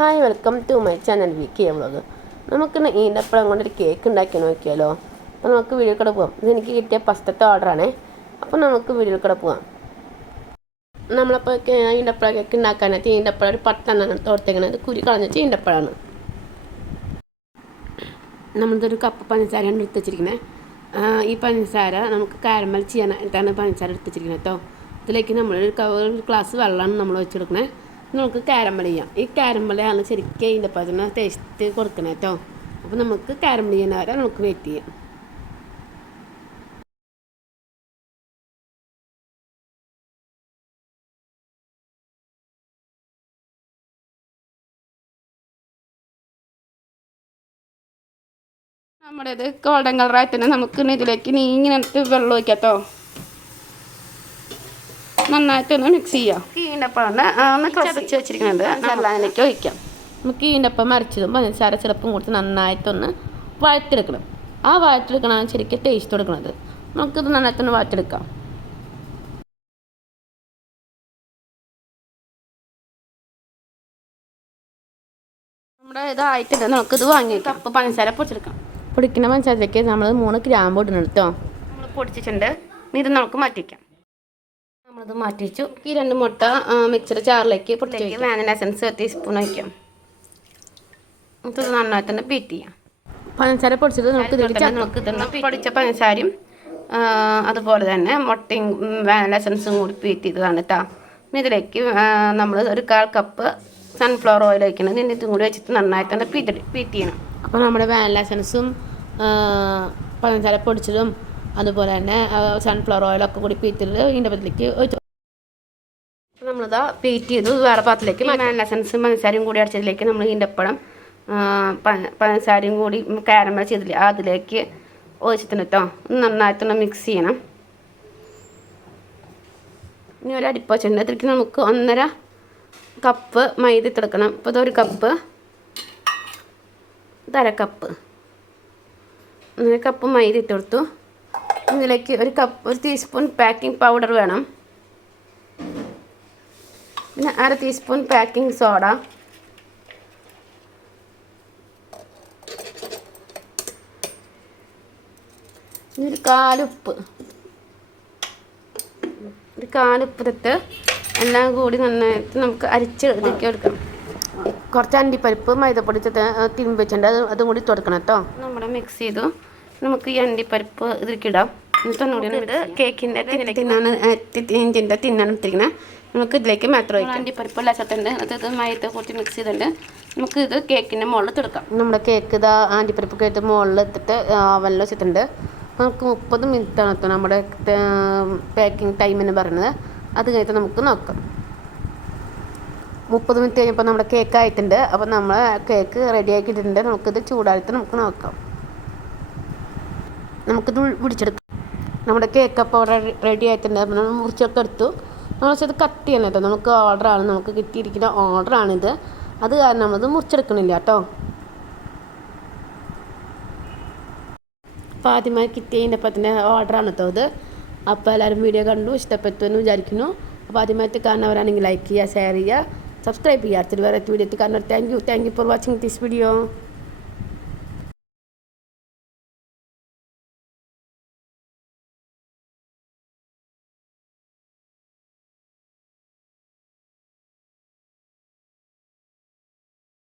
Hi welcome to my channel V K vlog നമുക്കിന്ന് ഈന്തപ്പഴം കൊണ്ടൊരു കേക്ക് ഉണ്ടാക്കി നോക്കിയാലോ? അപ്പോൾ നമുക്ക് വീഡിയോ കൂടെ പോവാം. ഇതെനിക്ക് കിട്ടിയ ഫസ്റ്റത്തെ ഓർഡറാണേ അപ്പോൾ നമുക്ക് വീഡിയോ കൂടെ പോവാം. നമ്മളപ്പോൾ ഈന്തപ്പഴം കേക്ക് ഉണ്ടാക്കാനായിട്ട് ഈന്തപ്പഴം ഒരു പത്തെണ്ണം തോർത്തേക്കണത് കുരി കളഞ്ഞിട്ട് ഈന്തപ്പഴമാണ് നമ്മളിതൊരു കപ്പ് പഞ്ചസാരയാണ് എടുത്ത് വെച്ചിരിക്കുന്നത് ഈ പഞ്ചസാര നമുക്ക് കാരമൽ ചെയ്യാനായിട്ടാണ് പഞ്ചസാര എടുത്ത് വെച്ചിരിക്കുന്നത് കേട്ടോ ഇതിലേക്ക് നമ്മളൊരു ഒരു ഗ്ലാസ് വെള്ളമാണ് നമ്മൾ വെച്ചെടുക്കണേ നമുക്ക് കാരമൽ ചെയ്യാം. ഈ കാരമലാണ് ശരിക്കും ഇതിന്റെ പതിന് ടേസ്റ്റ് കൊടുക്കണം കേട്ടോ അപ്പോൾ നമുക്ക് കാരമൽ ചെയ്യുന്നവരെ നമുക്ക് വെയിറ്റ് ചെയ്യാം. നമ്മുടെ ഇത് ഗോൾഡൻ കളറായിട്ട് തന്നെ നമുക്ക് ഇതിലേക്ക് നീ ഇങ്ങനത്തെ വെള്ളം ഒഴിക്കാം കേട്ടോ നന്നായിട്ടൊന്ന് മിക്സ് ചെയ്യാം. ഈന്തപ്പഴം ഒന്ന് ചതച്ച് വെച്ചിരിക്കുന്നത് ഒഴിക്കാം. നമുക്ക് ഈന്തപ്പം അരച്ചതും പഞ്ചസാര ചിലപ്പം കൊടുത്ത് നന്നായിട്ടൊന്ന് വഴറ്റെടുക്കണം ആ വഴറ്റെടുക്കണതാണ് ശരിക്കും ടേസ്റ്റ് കൊടുക്കുന്നത് നമുക്കിത് നന്നായിട്ടൊന്ന് വഴറ്റെടുക്കാം നമ്മുടെ ഇതായിട്ടുണ്ട് നമുക്കിത് വാങ്ങി കപ്പ് പഞ്ചസാര പൊടിച്ചെടുക്കാം. പൊടിക്കുന്ന പഞ്ചസാരയ്ക്ക് നമ്മൾ മൂന്ന് ഗ്രാമ്പ് ഇടണം കേട്ടോ നമ്മൾ പൊടിച്ചിട്ടുണ്ട്. ഇത് നമുക്ക് മാറ്റിക്കാം നമ്മളിത് മാറ്റി വെച്ചു. ഈ രണ്ട് മുട്ട മിക്സർ ചാറിലേക്ക് പൊട്ടിച്ചു വാനില എസൻസ് ടീസ്പൂൺ വയ്ക്കാം ഇത് നന്നായി തന്നെ ബീറ്റ് ചെയ്യാം. പഞ്ചസാര പൊടിച്ചത് നമുക്ക് നമുക്ക് തന്നെ പൊടിച്ച പഞ്ചസാരയും അതുപോലെ തന്നെ മുട്ടയും വാനില എസൻസും കൂടി ബീറ്റ് ചെയ്തതാണ് കേട്ടോ ഇതിലേക്ക് നമ്മൾ ഒരു കാൽ കപ്പ് സൺഫ്ലവർ ഓയിൽ വയ്ക്കണം ഇതിന്റെ ഇതും കൂടി വെച്ചിട്ട് നന്നായി തന്നെ ബീറ്റ് ബീറ്റ് ചെയ്യണം. അപ്പോൾ നമ്മുടെ വാനില എസൻസും പഞ്ചസാര പൊടിച്ചതും അതുപോലെ തന്നെ സൺഫ്ലവർ ഓയിലൊക്കെ കൂടി പീറ്റിൽ ഇതിന്റെ പത്തിലേക്ക് ഒഴിച്ചു നമ്മളിതാ പീറ്റ് ചെയ്തു. വേറെ പാത്രത്തിലേക്ക് എസൻസും പഞ്ചസാരയും കൂടി അടിച്ചതിലേക്ക് നമ്മൾ ഈന്തപ്പഴം ആ, പഞ്ചസാരയും കൂടി കാരമൽ ചെയ്തില്ലേ അതിലേക്ക് ഒഴിച്ചിട്ടുണ്ട് കേട്ടോ നന്നായിട്ടൊന്ന് മിക്സ് ചെയ്യണം. ഇനി ഒരു അടിപ്പ് വെച്ചിട്ടുണ്ട്. ഇതിലേക്ക് നമുക്ക് ഒന്നര കപ്പ് മൈദ ഇട്ടെടുക്കണം ഇപ്പോൾ ഇതൊരു കപ്പ്. ഇതര കപ്പ്. ഒന്നര കപ്പ് മൈദ ഇട്ട് കൊടുത്തു. ഇതിലേക്ക് ഒരു കപ്പ് ഒരു ടീസ്പൂൺ പാക്കിംഗ് പൗഡർ വേണം. പിന്നെ അര ടീസ്പൂൺ പാക്കിംഗ് സോഡ ഒരു കാലുപ്പ് ഒരു കാലുപ്പിട്ട് എല്ലാം കൂടി നന്നായിട്ട് നമുക്ക് അരിച്ച് ഇതൊക്കെ എടുക്കാം. കുറച്ച് അണ്ടിപ്പരിപ്പ് മൈദപ്പൊടി തിരുമ്പി വെച്ചിട്ടുണ്ട്. അത് അതും കൂടി തുടക്കണം കേട്ടോ. നമ്മുടെ മിക്സ് ചെയ്തു. നമുക്ക് ഈ അണ്ടിപ്പരിപ്പ് ഇതിലേക്ക് ഇടാം. കേക്കിന്റെ ഒന്നുകൂടി ഇത് കേക്കിന്റെ തിന്നാണ് ഇഞ്ചിന്റെ തിന്നാണ് ഇട്ടിരിക്കുന്നത് നമുക്ക് ഇതിലേക്ക് മാത്രം വയ്ക്കാം അണ്ടിപ്പരിപ്പ് ലക്ഷത്തുണ്ട് അത് ഇത് കൂട്ടി മിക്സ് ചെയ്തിട്ടുണ്ട്. നമുക്ക് ഇത് കേക്കിന്റെ മുകളിൽ എടുക്കാം. നമ്മുടെ കേക്ക് ഇതാ അണ്ടിപ്പരിപ്പ് കേട്ട് മുകളിൽ ഇട്ടിട്ട് അവനിൽ വെച്ചിട്ടുണ്ട്. നമുക്ക് മുപ്പത് മിനിറ്റാണ് കേട്ടോ നമ്മുടെ പാക്കിംഗ് ടൈം എന്ന് പറയുന്നത്. അത് കഴിഞ്ഞിട്ട് നമുക്ക് നോക്കാം. മുപ്പത് മിനിറ്റ് കഴിഞ്ഞപ്പോൾ നമ്മുടെ കേക്ക് ആയിട്ടുണ്ട്. അപ്പോൾ നമ്മൾ കേക്ക് റെഡി ആക്കിയിട്ടുണ്ട്. നമുക്കിത് ചൂടായിട്ട് നമുക്ക് നോക്കാം. നമുക്കിത് പിടിച്ചെടുക്കാം. നമ്മുടെ കേക്ക് അപ്പോൾ അവിടെ റെഡി ആയിട്ടുണ്ട്. നമ്മൾ മുറിച്ചൊക്കെ എടുത്തു. നമ്മൾ ഇത് കട്ട് ചെയ്യണം കേട്ടോ. നമുക്ക് ഓർഡറാണ് നമുക്ക് കിട്ടിയിരിക്കുന്ന ഓർഡറാണിത് അത് കാരണം നമ്മളത് മുറിച്ചെടുക്കണില്ല കേട്ടോ. അപ്പോൾ ആദ്യമായി കിട്ടിയതിന്റെ പത്തിന്റെ ഓർഡറാണ് കേട്ടോ ഇത്. അപ്പോൾ എല്ലാവരും വീഡിയോ കണ്ടു ഇഷ്ടപ്പെട്ടു എന്ന് വിചാരിക്കുന്നു. അപ്പോൾ ആദ്യമായിട്ട് കാണുന്നവരാണെങ്കിൽ ലൈക്ക് ചെയ്യുക ഷെയർ ചെയ്യുക സബ്സ്ക്രൈബ് ചെയ്യുക. അടുത്തൊരു വേറെ വീഡിയോ കാണുന്നവർ thank you thank you for watching this video